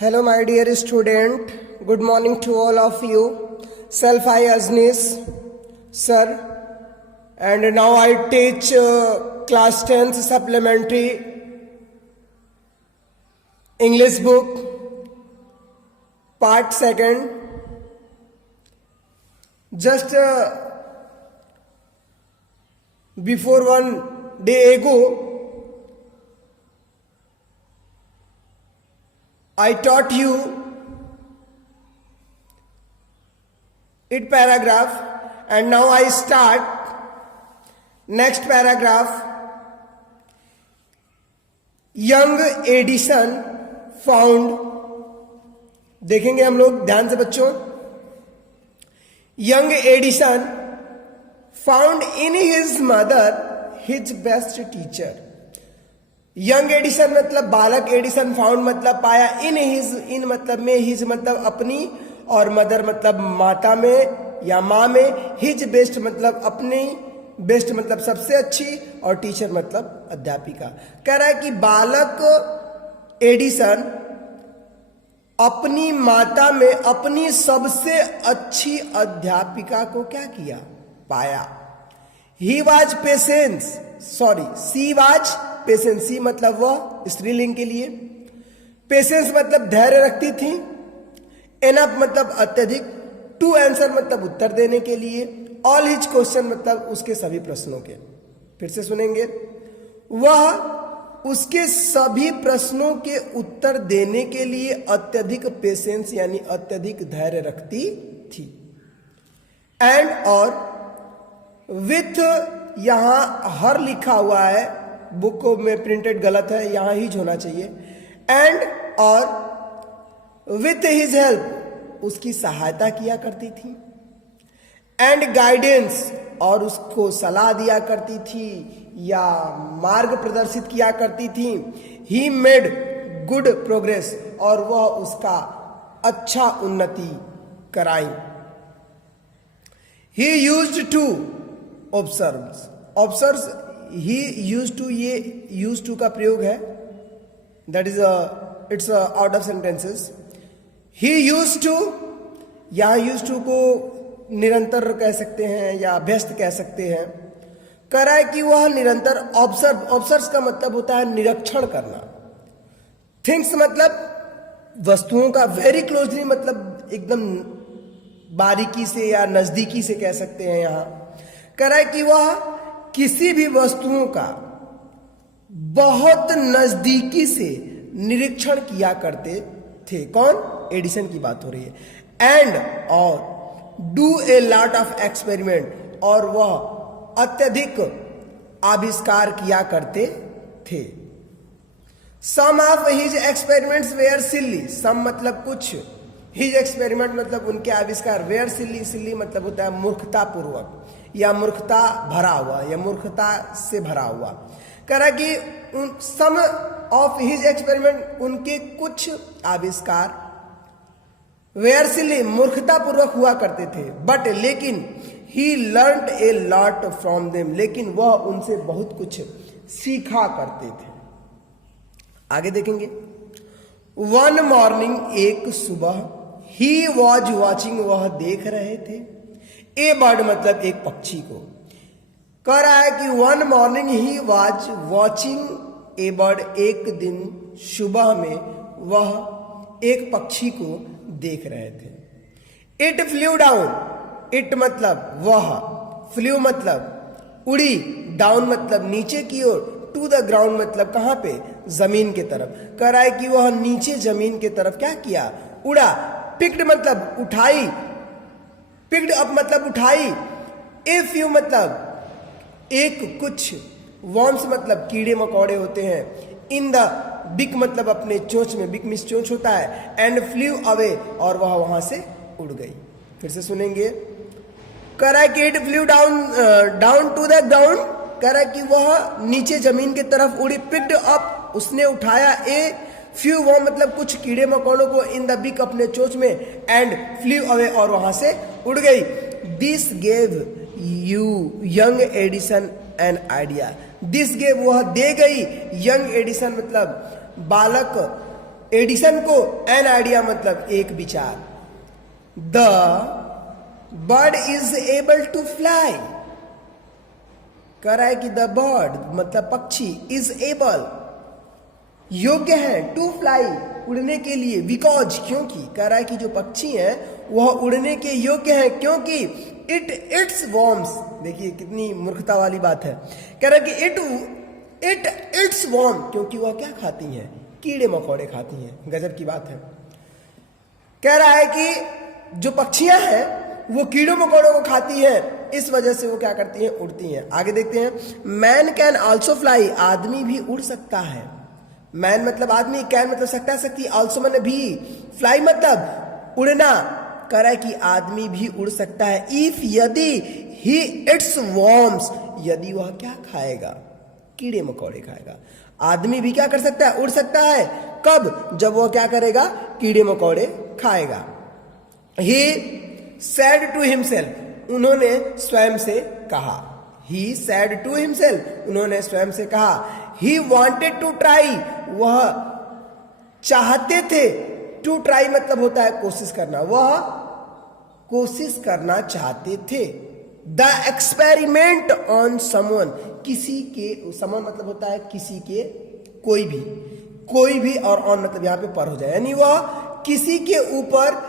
Hello, my dear student. Good morning to all of you. Self I Aznis, sir, and now I teach class 10th supplementary English book, part 2nd. Just before one day ago, I taught you it paragraph, and now I start next paragraph. Young Edison found, देखेंगे हम लोग ध्यान से बच्चों. Young Edison found in his mother his best teacher. Young Edison मतलब बालक Edison, found मतलब पाया, इन मतलब में, हिज मतलब अपनी, और मदर मतलब माता में या माँ में, हिज बेस्ट मतलब अपनी, बेस्ट मतलब सबसे अच्छी, और टीचर मतलब अध्यापिका. कह रहा है कि बालक एडिसन अपनी माता में अपनी सबसे अच्छी अध्यापिका को क्या किया, पाया. He was patience, she was patience. She मतलब वह, स्त्रीलिंग के लिए. पेशेंस मतलब धैर्य रखती थी. एनफ मतलब अत्यधिक. टू आंसर मतलब उत्तर देने के लिए. ऑल हिज क्वेश्चन मतलब उसके सभी प्रश्नों के. फिर से सुनेंगे. वह उसके सभी प्रश्नों के उत्तर देने के लिए अत्यधिक पेशेंस यानी अत्यधिक धैर्य रखती थी. एंड और विथ, यहां हर लिखा हुआ है, बुक में प्रिंटेड गलत है, यहां हिज होना चाहिए. एंड और विथ हिज हेल्प, उसकी सहायता किया करती थी. एंड गाइडेंस, और उसको सलाह दिया करती थी या मार्ग प्रदर्शित किया करती थी. ही मेड गुड प्रोग्रेस, और वह उसका अच्छा उन्नति कराई. He used to observe, he use to, ये यूज टू का प्रयोग है, that is it's out of sentences. He use to, यहां यूज टू को निरंतर कह सकते हैं या अभ्यस्त कह सकते हैं. कह रहा है कि वह निरंतर ऑब्जर्व का मतलब होता है निरीक्षण करना. थिंग्स मतलब वस्तुओं का, वेरी क्लोजली मतलब एकदम बारीकी से या नजदीकी से कह सकते हैं. यहां कह रहा है कि वह किसी भी वस्तुओं का बहुत नजदीकी से निरीक्षण किया करते थे. कौन? एडिसन की बात हो रही है. एंड और do a lot of experiment, और वह अत्यधिक आविष्कार किया करते थे. सम ऑफ हिज एक्सपेरिमेंट्स वेयर सिली, सम मतलब कुछ, हिज एक्सपेरिमेंट मतलब उनके आविष्कार, वेयर सिली, सिली मतलब होता है मूर्खता पूर्वक या मूर्खता भरा हुआ या मूर्खता से भरा हुआ. कह रहा कि सम ऑफ हिज एक्सपेरिमेंट, उनके कुछ आविष्कार, वेयर सिली मूर्खता पूर्वक हुआ करते थे. बट लेकिन he learned a lot from them, लेकिन वह उनसे बहुत कुछ सीखा करते थे. आगे देखेंगे. वन मॉर्निंग, एक सुबह, ही वॉज वॉचिंग, वह देख रहे थे. ए बर्ड मतलब एक पक्षी को. कह रहा है कि one morning he was watching A bird, एक दिन सुबह में वह एक पक्षी को देख रहे थे. इट फ्ल्यू डाउन, इट मतलब वह, फ्ल्यू मतलब उड़ी, डाउन मतलब नीचे की ओर, टू द ग्राउंड मतलब कहां पे, जमीन के तरफ. कह रहा है कि वह नीचे जमीन के तरफ क्या किया, उड़ा. पिक्ड मतलब उठाई, पिक्ड अप मतलब उठाई. ए फ्यू मतलब एक कुछ, वॉर्म्स मतलब कीड़े मकोड़े होते हैं. इन द बिक मतलब अपने चोंच में, बिक मिस चोंच होता है. एंड फ्ल्यू अवे, और वह वहां से उड़ गई. फिर से सुनेंगे. कह रहा है कि it flew down to the ground, कह रहा है कि वह नीचे जमीन की तरफ उड़ी. पिक्ड अप, उसने उठाया. ए फ्यू, वो मतलब कुछ कीड़े मकोड़ों को, इन द बिक अपने चोंच में. एंड फ्ल्यू अवे, और वहां से उड़ गई. This gave you young Edison an idea. This gave, वह दे गई, यंग एडिसन मतलब बालक एडिसन को एन आइडिया मतलब एक विचार। The bird is able to fly, कह रहा है कि द बर्ड मतलब पक्षी इज एबल योग्य है टू फ्लाई उड़ने के लिए, बिकॉज क्योंकि, कह रहा है कि जो पक्षी हैं वह उड़ने के योग्य है क्योंकि इट इट्स वॉर्म्स, देखिए कितनी मूर्खता वाली बात है, कह रहा है कि इट इट्स वॉर्म, क्योंकि वह क्या खाती हैं, कीड़े मकोड़े खाती हैं। गजब की बात है। कह रहा है कि जो पक्षियां हैं वो कीड़ों मकोड़ों को खाती हैं, इस वजह से वो क्या करती हैं, उड़ती हैं। आगे देखते हैं, मैन कैन ऑल्सो फ्लाई, आदमी भी उड़ सकता है। मैन मतलब आदमी, कैन मतलब सकता है, सकती, ऑल्सो मतलब भी, फ्लाई मतलब उड़ना, कह रहा है कि आदमी भी उड़ सकता है। इफ यदि ही इट्स वॉर्म्स, यदि वह क्या खाएगा, कीड़े मकोड़े खाएगा। आदमी भी क्या कर सकता है, उड़ सकता है, कब, जब वह क्या करेगा, कीड़े मकोड़े खाएगा। ही सैड टू हिमसेल्फ, उन्होंने स्वयं से कहा। ही सैड टू हिमसेल्फ, उन्होंने स्वयं से कहा। ही वॉन्टेड टू ट्राई, वह चाहते थे, टू ट्राई मतलब होता है कोशिश करना, वह कोशिश करना चाहते थे। द एक्सपेरिमेंट ऑन समवन, किसी के, समवन मतलब होता है किसी के, कोई भी, और ऑन मतलब यहां पे पर हो जाए, यानी वह किसी के ऊपर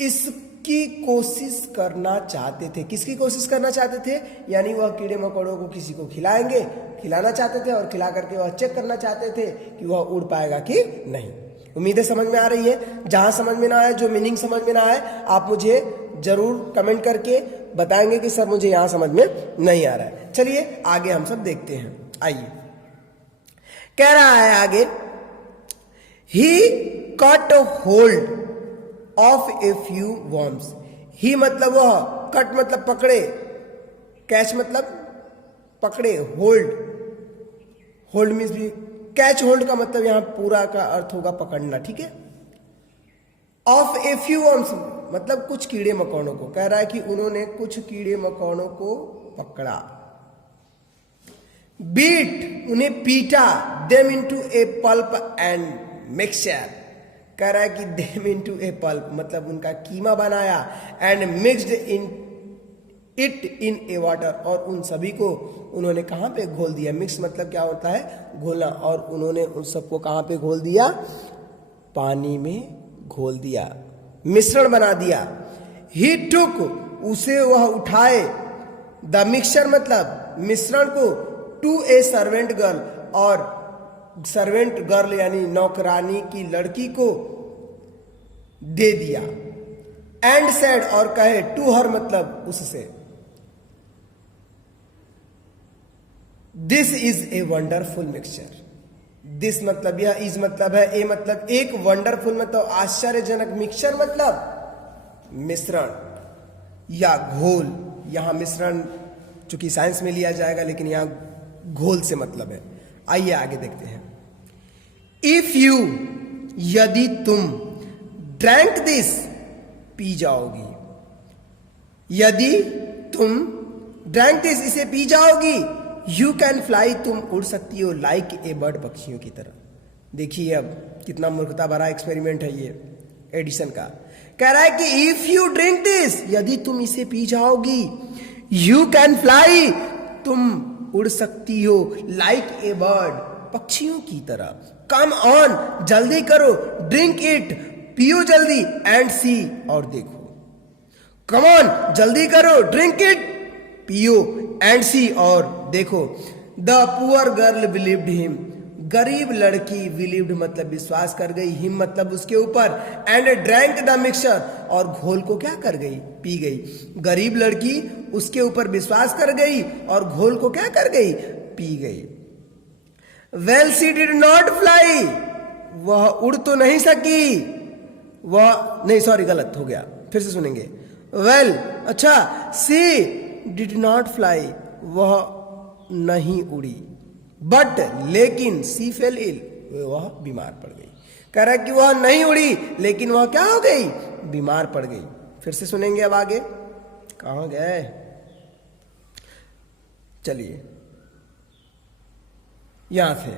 इसकी कोशिश करना चाहते थे। किसकी कोशिश करना चाहते थे, यानी वह कीड़े मकोड़ों को किसी को खिलाना चाहते थे, और खिला करके वह चेक करना चाहते थे कि वह उड़ पाएगा कि नहीं। उम्मीदें समझ में आ रही है। जहां समझ में ना आए, जो मीनिंग समझ में ना आए, आप मुझे जरूर कमेंट करके बताएंगे कि सर मुझे यहां समझ में नहीं आ रहा है। चलिए आगे हम सब देखते हैं। आइए, कह रहा है आगे, he caught hold of a few worms. He मतलब वह, कट मतलब पकड़े, कैच मतलब पकड़े, होल्ड मीन्स भी, कैच होल्ड का मतलब यहां पूरा का अर्थ होगा पकड़ना, ठीक है। ऑफ ए फ्यू वॉर्म्स मतलब कुछ कीड़े मकोड़ों को, कह रहा है कि उन्होंने कुछ कीड़े मकोड़ों को पकड़ा। बीट, उन्हें पीटा, them into A pulp and mixture, कह रहा है कि देम इनटू ए पल्प मतलब उनका कीमा बनाया, and mixed in A water, और उन सभी को उन्होंने कहां पे घोल दिया। मिक्स मतलब क्या होता है, घोलना, और उन्होंने उन सबको कहां पे घोल दिया, पानी में घोल दिया, मिश्रण बना दिया। ही टुक, उसे वह उठाए, द मिक्सचर मतलब मिश्रण को, टू ए सर्वेंट गर्ल, और सर्वेंट गर्ल यानी नौकरानी की लड़की को दे दिया। एंड सेड, और कहे, टू हर मतलब उससे, this is a wonderful mixture. This मतलब यह, इज मतलब है, ए मतलब एक, वंडरफुल मतलब आश्चर्यजनक, मिक्सचर मतलब मिश्रण या घोल। यहां मिश्रण चूंकि साइंस में लिया जाएगा, लेकिन यहां घोल से मतलब है। आइए आगे देखते हैं। इफ यू, यदि तुम, ड्रैंक दिस, पी जाओगी, यदि तुम ड्रैंक दिस, इसे पी जाओगी, यू कैन फ्लाई, तुम उड़ सकती हो, लाइक ए बर्ड, पक्षियों की तरह। देखिए अब कितना मूर्खता भरा एक्सपेरिमेंट है ये एडिसन का। कह रहा है कि इफ यू ड्रिंक दिस, यदि तुम इसे पी जाओगी, यू कैन फ्लाई, तुम उड़ सकती हो, लाइक ए बर्ड, पक्षियों की तरह। कम ऑन, जल्दी करो, ड्रिंक इट, पियो जल्दी, एंड सी, और देखो। कम ऑन, जल्दी करो, ड्रिंक इट, पियो, एंड सी, और देखो। The poor girl believed him, गरीब लड़की, बिलीव्ड मतलब विश्वास कर गई, हिम मतलब उसके ऊपर, एंड ड्रैंक द मिक्सचर, और घोल को क्या कर गई, पी गई। गरीब लड़की उसके ऊपर विश्वास कर गई और घोल को क्या कर गई, पी गई। Well she did not fly, वह उड़ तो नहीं सकी, वह नहीं, सॉरी गलत हो गया, फिर से सुनेंगे। वेल, अच्छा, सी डिड नॉट फ्लाई, वह नहीं उड़ी, बट लेकिन सी फेल इल, वह बीमार पड़ गई। कह रहा है कि वह नहीं उड़ी, लेकिन वह क्या हो गई, बीमार पड़ गई। फिर से सुनेंगे अब आगे, कहां गए, चलिए यहां से।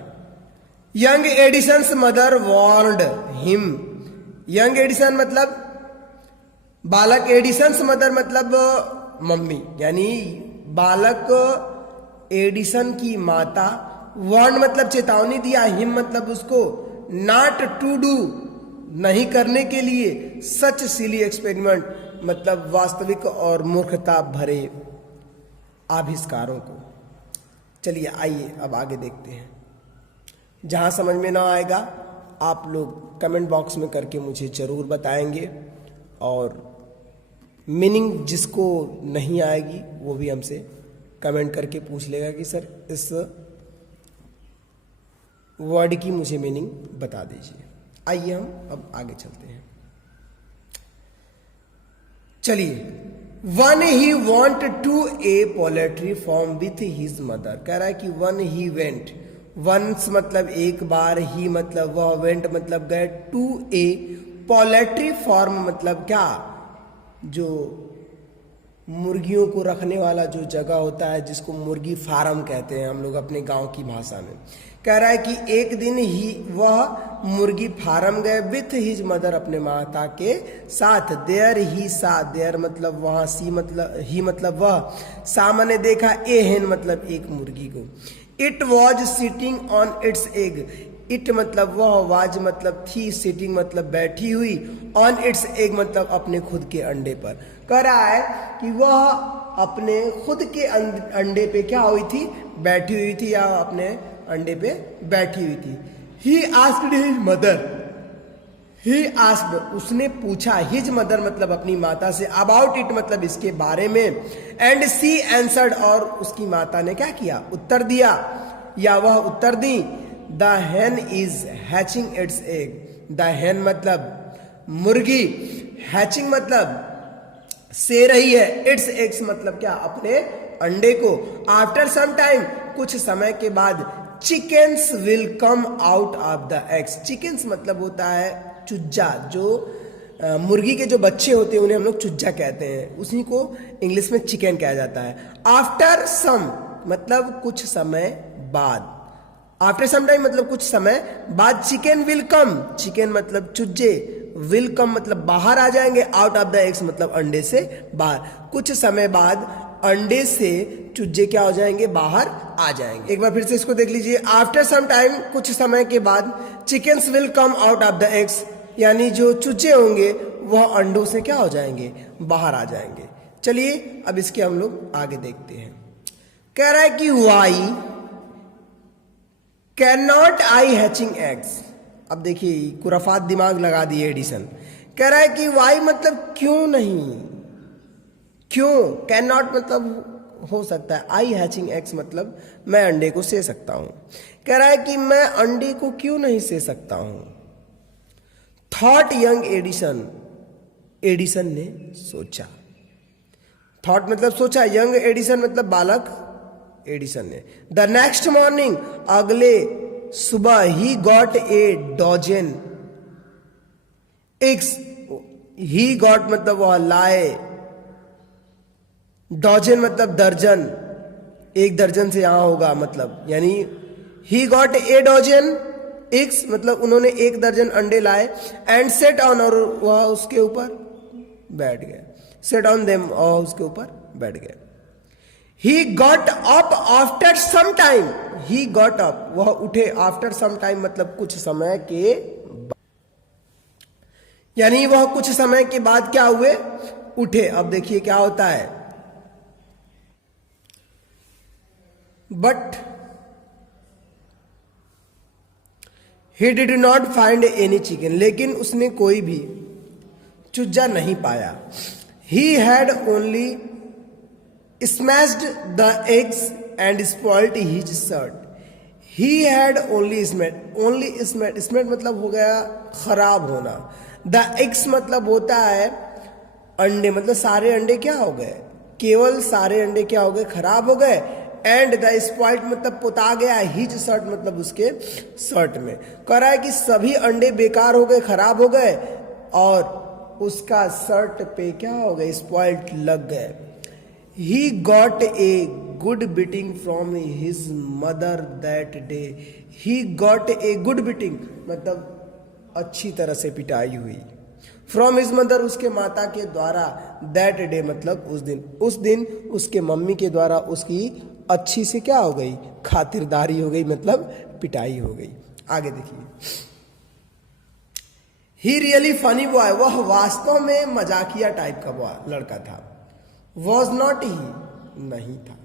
Young Edison's mother warned him. Young Edison मतलब बालक, एडिसन्स मदर मतलब मम्मी, यानी बालक एडिसन की माता, वार्न मतलब चेतावनी दिया, हिम मतलब उसको, नॉट टू डू नहीं करने के लिए, सच सिली एक्सपेरिमेंट मतलब वास्तविक और मूर्खता भरे आविष्कारों को। चलिए आइए अब आगे देखते हैं। जहां समझ में ना आएगा आप लोग कमेंट बॉक्स में करके मुझे जरूर बताएंगे, और मीनिंग जिसको नहीं आएगी वो भी हमसे कमेंट करके पूछ लेगा कि सर इस वर्ड की मुझे मीनिंग बता दीजिए। आइए हम अब आगे चलते हैं। चलिए, one he want to a poultry farm with his mother. कह रहा है कि वन ही वेंट, वंस मतलब एक बार, ही मतलब वह, वेंट मतलब गए, टू ए पोलेट्री फॉर्म मतलब क्या, जो मुर्गियों को रखने वाला जो जगह होता है जिसको मुर्गी फार्म कहते हैं हम लोग अपने गांव की भाषा में। कह रहा है कि एक दिन ही वह मुर्गी फार्म गए, विथ हिज मदर अपने माता के साथ, देयर ही सा, देयर मतलब वहां, सी मतलब ही मतलब वह, सामने देखा, ए हेन मतलब एक मुर्गी को, it was sitting on it's egg, it मतलब वह, वाज मतलब थी, सिटिंग मतलब बैठी हुई, ऑन इट्स एग मतलब अपने खुद के अंडे पर। कह रहा है कि वह अपने खुद के अंडे पे क्या हुई थी, बैठी हुई थी, या अपने अंडे पे बैठी हुई थी। He asked his mother, he asked उसने पूछा, हिज मदर मतलब अपनी माता से, अबाउट इट मतलब इसके बारे में, एंड सी आंसर्ड और उसकी माता ने क्या किया, उत्तर दिया, या वह उत्तर दी, the hen is hatching its egg. The hen मतलब मुर्गी, हैचिंग मतलब से रही है, इट्स एग्स मतलब क्या, अपने अंडे को, आफ्टर सम टाइम कुछ समय के बाद, chickens will come out of the eggs. Chickens मतलब होता है चुज्जा, जो मुर्गी के जो बच्चे होते हैं उन्हें हम लोग चुज्जा कहते हैं, उसी को इंग्लिश में चिकन कहा जाता है। आफ्टर सम मतलब कुछ समय बाद, आफ्टर सम टाइम मतलब कुछ समय बाद, चिकन विल कम, चिकन मतलब चुज्जे, विल कम मतलब बाहर आ जाएंगे, आउट ऑफ द एग्स मतलब अंडे से बाहर, कुछ समय बाद अंडे से चुज्जे क्या हो जाएंगे, बाहर आ जाएंगे। एक बार फिर से इसको देख लीजिए, आफ्टर सम टाइम कुछ समय के बाद, chickens will come out of the eggs, यानी जो चुज्जे होंगे वह अंडों से क्या हो जाएंगे, बाहर आ जाएंगे। चलिए अब इसके हम लोग आगे देखते हैं। कह रहा है कि why can not I hatching eggs. अब देखिए कुरफात दिमाग लगा दिए एडिसन। कह रहा है कि वाई मतलब क्यों नहीं, क्यों, कैन नॉट मतलब हो सकता है, आई हैचिंग एग्स मतलब मैं अंडे को से सकता हूं। कह रहा है कि मैं अंडे को क्यों नहीं से सकता हूं। थॉट यंग एडिसन, एडिसन ने सोचा, थॉट मतलब सोचा, यंग एडिसन मतलब बालक एडिसन ने। द नेक्स्ट मॉर्निंग अगले सुबह, he got a dodgem eggs, he got मतलब वह लाए, डॉजन मतलब दर्जन, एक दर्जन से यहां होगा मतलब, यानी he got a dodgem eggs मतलब उन्होंने एक दर्जन अंडे लाए, एंड सेट ऑन और वह उसके ऊपर बैठ गए, सेट ऑन देम और उसके ऊपर बैठ गए। He got up after some time, he got up वह उठे, आफ्टर सम टाइम मतलब कुछ समय के बाद, यानी वह कुछ समय के बाद क्या हुए, उठे। अब देखिए क्या होता है, but he did not find any chicken, लेकिन उसने कोई भी चुज्जा नहीं पाया। He had only smashed the eggs and spoiled his shirt. He had only स्मेट, ओनली स्मेट, स्मेट मतलब हो गया खराब होना। द एग्स मतलब होता है अंडे, मतलब सारे अंडे क्या हो गए, केवल सारे अंडे क्या हो गए, खराब हो गए। एंड द स्पॉइल्ड मतलब पोता गया, हिज शर्ट मतलब उसके शर्ट में। कह रहा है कि सभी अंडे बेकार हो गए, खराब हो गए, और उसका शर्ट पे क्या हो गए, स्पॉइल्ड लग गए। He got a good beating from his mother that day. He got a good beating मतलब अच्छी तरह से पिटाई हुई। फ्रॉम हिज मदर उसके माता के द्वारा, दैट डे मतलब उस दिन उसके मम्मी के द्वारा उसकी अच्छी से क्या हो गई, खातिरदारी हो गई, मतलब पिटाई हो गई। आगे देखिए, ही रियली फनी बॉय, वह वास्तव में मजाकिया टाइप का लड़का था। वॉज नॉट ही, नहीं था।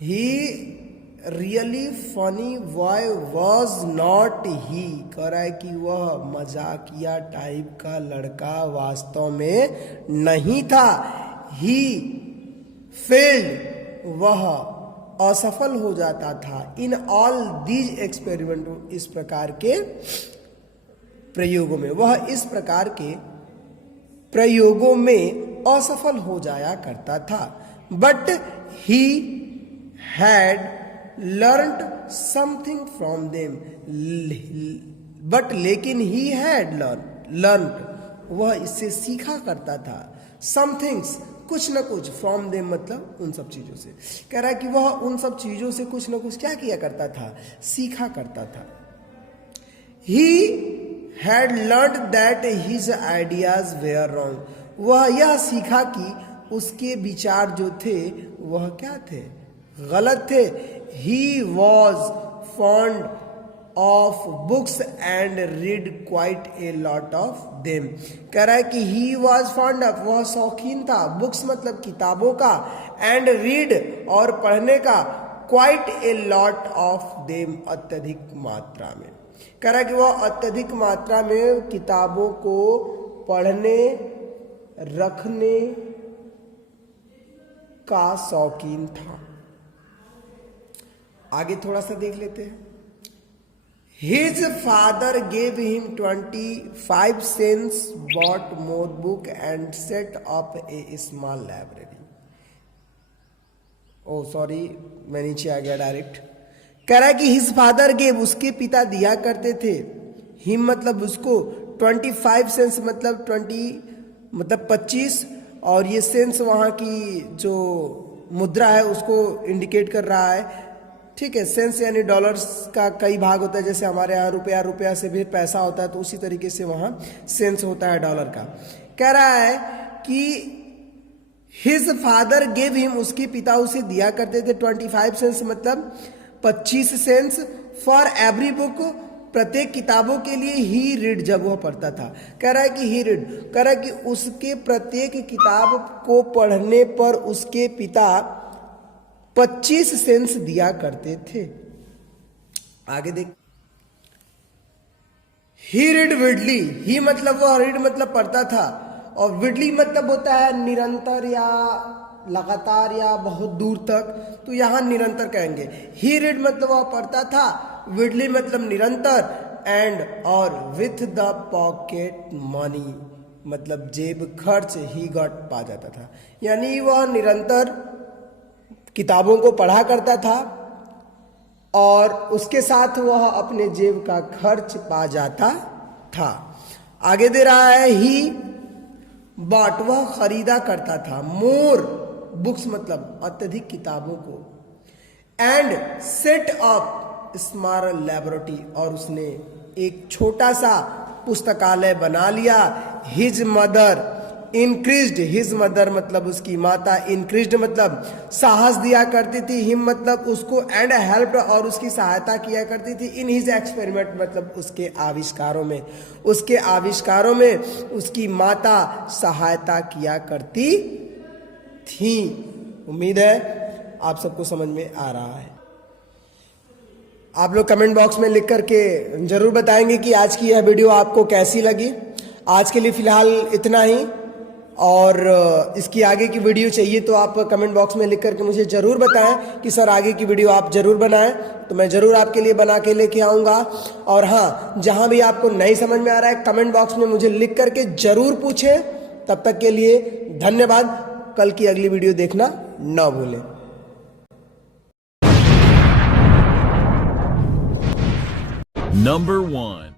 He really funny boy was not ही, कह रहा है कि वह मजाकिया टाइप का लड़का वास्तव में नहीं था। ही फेल्ड, वह असफल हो जाता था। इन ऑल दीज एक्सपेरिमेंट, इस प्रकार के प्रयोगों में, वह इस प्रकार के प्रयोगों में असफल हो जाया करता था। But he had learned something from them, but लेकिन ही हैड लर्नड, वह इससे सीखा करता था। समथिंग्स, कुछ न कुछ, फ्रॉम देम मतलब उन सब चीजों से। कह रहा है कि वह उन सब चीजों से कुछ न कुछ क्या किया करता था, सीखा करता था। ही had learned that his ideas were wrong, वह यह सीखा कि उसके विचार जो थे वह क्या थे, गलत थे। He was fond of books and read quite a lot of them, कह रहा है कि he was fond of, वह शौकीन था, books मतलब किताबों का, and read और पढ़ने का, quite a lot of them अत्यधिक मात्रा में। कह रहा है कि वह अत्यधिक मात्रा में किताबों को पढ़ने रखने का शौकीन था। आगे थोड़ा सा देख लेते हैं। His father gave him 25 cents, bought more book and set up a small library. Oh sorry, मैं नीचे आ गया डायरेक्ट। कह रहा है कि हिज फादर गेव, उसके पिता दिया करते थे, हिम मतलब उसको, 25 सेंस मतलब 20 मतलब 25, और ये सेंस वहाँ की जो मुद्रा है उसको इंडिकेट कर रहा है। ठीक है, सेंस यानी डॉलर्स का कई भाग होता है, जैसे हमारे यहाँ रुपया, रुपया से भी पैसा होता है, तो उसी तरीके से वहाँ सेंस होता है डॉलर का। कह रहा है कि हिज फादर गेव हिम, उसके पिता उसे दिया करते थे 25 सेंस मतलब 25 सेंस, फॉर एवरी बुक, प्रत्येक किताबों के लिए। ही रीड, जब वह पढ़ता था। कह रहा है कि ही रीड, कह रहा है कि उसके प्रत्येक किताब को पढ़ने पर उसके पिता 25 सेंस दिया करते थे। आगे देख, ही रीड विडली, ही मतलब वह, रीड मतलब पढ़ता था, और विडली मतलब होता है निरंतर या लगातार या बहुत दूर तक, तो यहां निरंतर कहेंगे। ही रीड मतलब वह पढ़ता था, विडली मतलब निरंतर, एंड और विथ द पॉकेट मनी मतलब जेब खर्च, ही गॉट पा जाता था, यानी वह निरंतर किताबों को पढ़ा करता था और उसके साथ वह अपने जेब का खर्च पा जाता था। आगे दे रहा है, ही बॉट, वह खरीदा करता था, मोर बुक्स मतलब अत्यधिक किताबों को, and set up small laboratory, और उसने एक छोटा सा पुस्तकालय बना लिया। His mother increased, his mother मतलब उसकी माता, इंक्रीज्ड मतलब साहस दिया करती थी, हिम मतलब उसको, एंड हेल्प्ड और उसकी सहायता किया करती थी, इन हिज एक्सपेरिमेंट मतलब उसके आविष्कारों में, उसके आविष्कारों में उसकी माता सहायता किया करती थी। उम्मीद है आप सबको समझ में आ रहा है। आप लोग कमेंट बॉक्स में लिख करके जरूर बताएंगे कि आज की यह वीडियो आपको कैसी लगी। आज के लिए फिलहाल इतना ही, और इसकी आगे की वीडियो चाहिए तो आप कमेंट बॉक्स में लिख करके मुझे ज़रूर बताएं कि सर आगे की वीडियो आप ज़रूर बनाएं, तो मैं ज़रूर आपके लिए बना के लेके आऊँगा। और हाँ, जहाँ भी आपको नहीं समझ में आ रहा है कमेंट बॉक्स में मुझे लिख करके ज़रूर पूछें। तब तक के लिए धन्यवाद। कल की अगली वीडियो देखना ना भूलें। Number 1